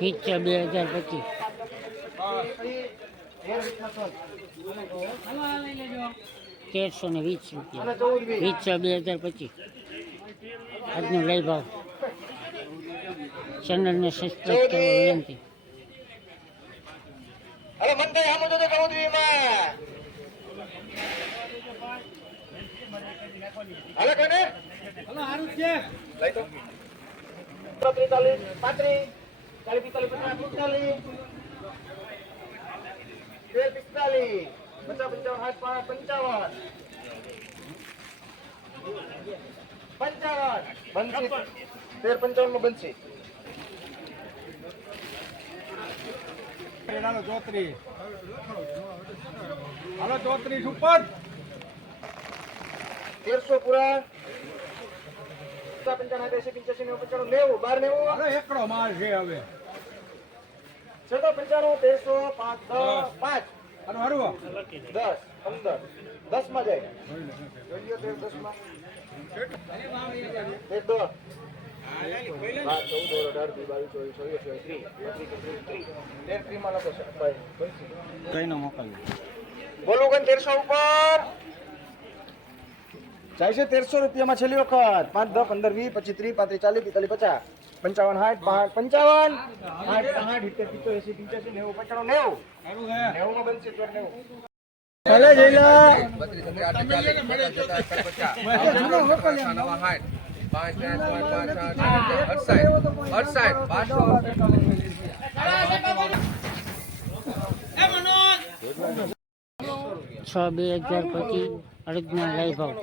હિચ્ચા બે હજાર પચીસ. તેરસો ને વીસ રૂપિયા. હિચ્ચા બે હજાર પચીસ. આજનો લઈ ભાવ. ચેનલને સબસ્ક્રાઈબ વિનંતી. અરે મંદય આમ તો છે. લઈ તો. 35 35 కలిపి પિસ્તાલીસ બે પંચાવન હાથ પાંચ પંચાવન પંચાવન બનશે તેર પંચાવનમાં બનશે ચોત્રીસ હાલો ચોત્રીસ તેરસો પુરા એસી પંચ્યાસી નેવું પંચાણું નેવું બાર નેવું એકડો માલ છે હવે. છસો પંચાણું તેરસો પાંચ દસ પાંચ. અને હારું દસ પંદર. દસમાં જાય દસમાં તેર દો કઈ નો મોકલ બોલું કઈ તેરસો ઉપર. જાય છે તેરસો રૂપિયામાં છેલ્લી વખત. પાંચ દસ પંદર વીસ પચીસ ત્રીસ પાંત્રીસ ચાલીસ પિસ્તાલીસ પચાસ પંચાવન સાઠ પાંચ પંચાવન. સાઠ સાઠ સિત્તેર પિત્તોર એસી પંચ્યાસી નેવું પંચાણું નેવું. નેવું. માં બનશે ચોર નેવું ભલે જઈલા છ બે હજાર પચીસ. અડદના લઈ ભાવ.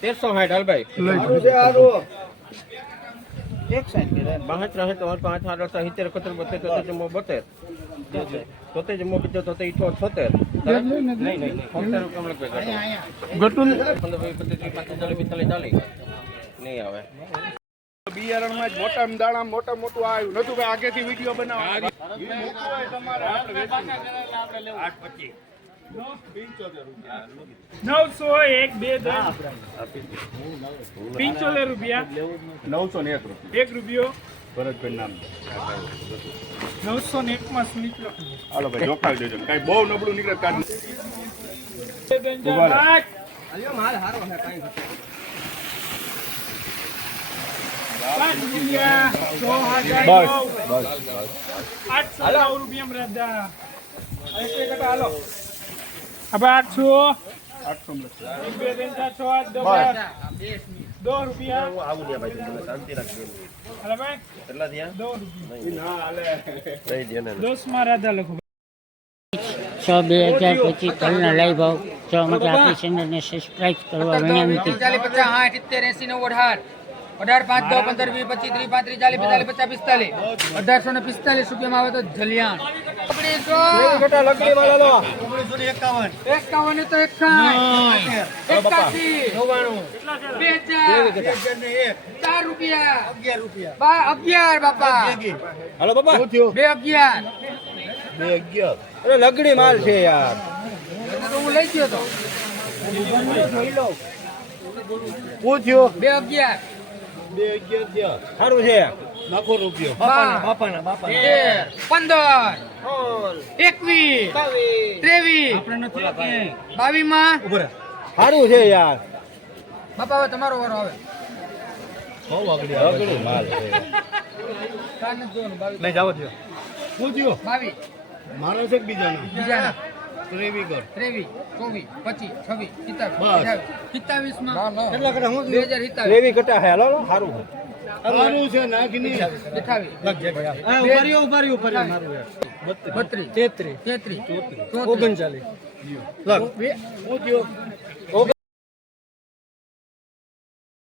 તેરસો સાઠ હાલ ભાઈ સારું છે સારું બાસઠ રહે તમારે પાંચ આઠ સિત્તેર એકતર બોતેર તોતેર જમો તોતેર જમો બીજો તોતેર ઈઠો છોતેર. નહીં આવે બિયારણમાં જ મોટા દાણા મોટા મોટું આવ્યું. નતું ભાઈ આગેથી વીડિયો બનાવવા નવસો એક બે દસ. પિંચોતેર રૂપિયા. નવસો ને એક રૂપિયા. એક રૂપિયો. ભરતભાઈ નામ. નવસો ને એક માં નીકળ્યો. હાલો ભાઈ જોખાવી દેજો. કઈ બહુ નબળું નીકળે કાઢ પાંચ. પાંચ છ હજાર આઠસો આઠસો દો રૂપિયા આવું દે ભાઈ તમને શાંતિ રાખજો હાલો ભાઈ કેટલા થયા દો રૂપિયા દઈ દે ને દસમાં રાધા લખો છ બે હજાર પચીસ તલના લઈ ભાવ છ માટે આપણી ચેનલને સબસ્ક્રાઈબ કરવા વિનંતી અઢાર પાંચ દસ પંદર વીસ પચીસ ત્રીસ પાંત્રીસ ચાલીસ પિસ્તાલીસ પચાસ પિસ્તાલીસ. અઢારસો ને પિસ્તાલીસ રૂપિયામાં આવે તો જલિયાણ. એકાવન. તો બે ચાર રૂપિયા. બા- અગિયાર બાપા. હાલો બાબા બે અગિયાર. અરે લગડી માલ છે યાર. હું લઈ ગયો તો. પૂછ્યો બે અગિયાર. સારું છે. નાખો રૂપિયો. બાપા તેર પંદર એકવીસ ત્રેવીસ બાવીસમાં સારું છે યાર. બાપા હવે તમારો વારો આવે. બાવીસ. જાવ દો પૂછ્યો બાવીસ. મારા છે બીજાના? બીજાના. ત્રેવી કર પચીસ છવ્વીસ સિત્તાવીસ સિત્તાવીસમાં કેટલા કટા હું? બે હજાર સિત્તાવીસ. ત્રેવી કટા સારું છે સારું છે નાખીની દેખાવી બત્રીસ. તેત્રીસ. તેત્રીસ. ચોત્રીસ. ઓગણચાલીસ. લખ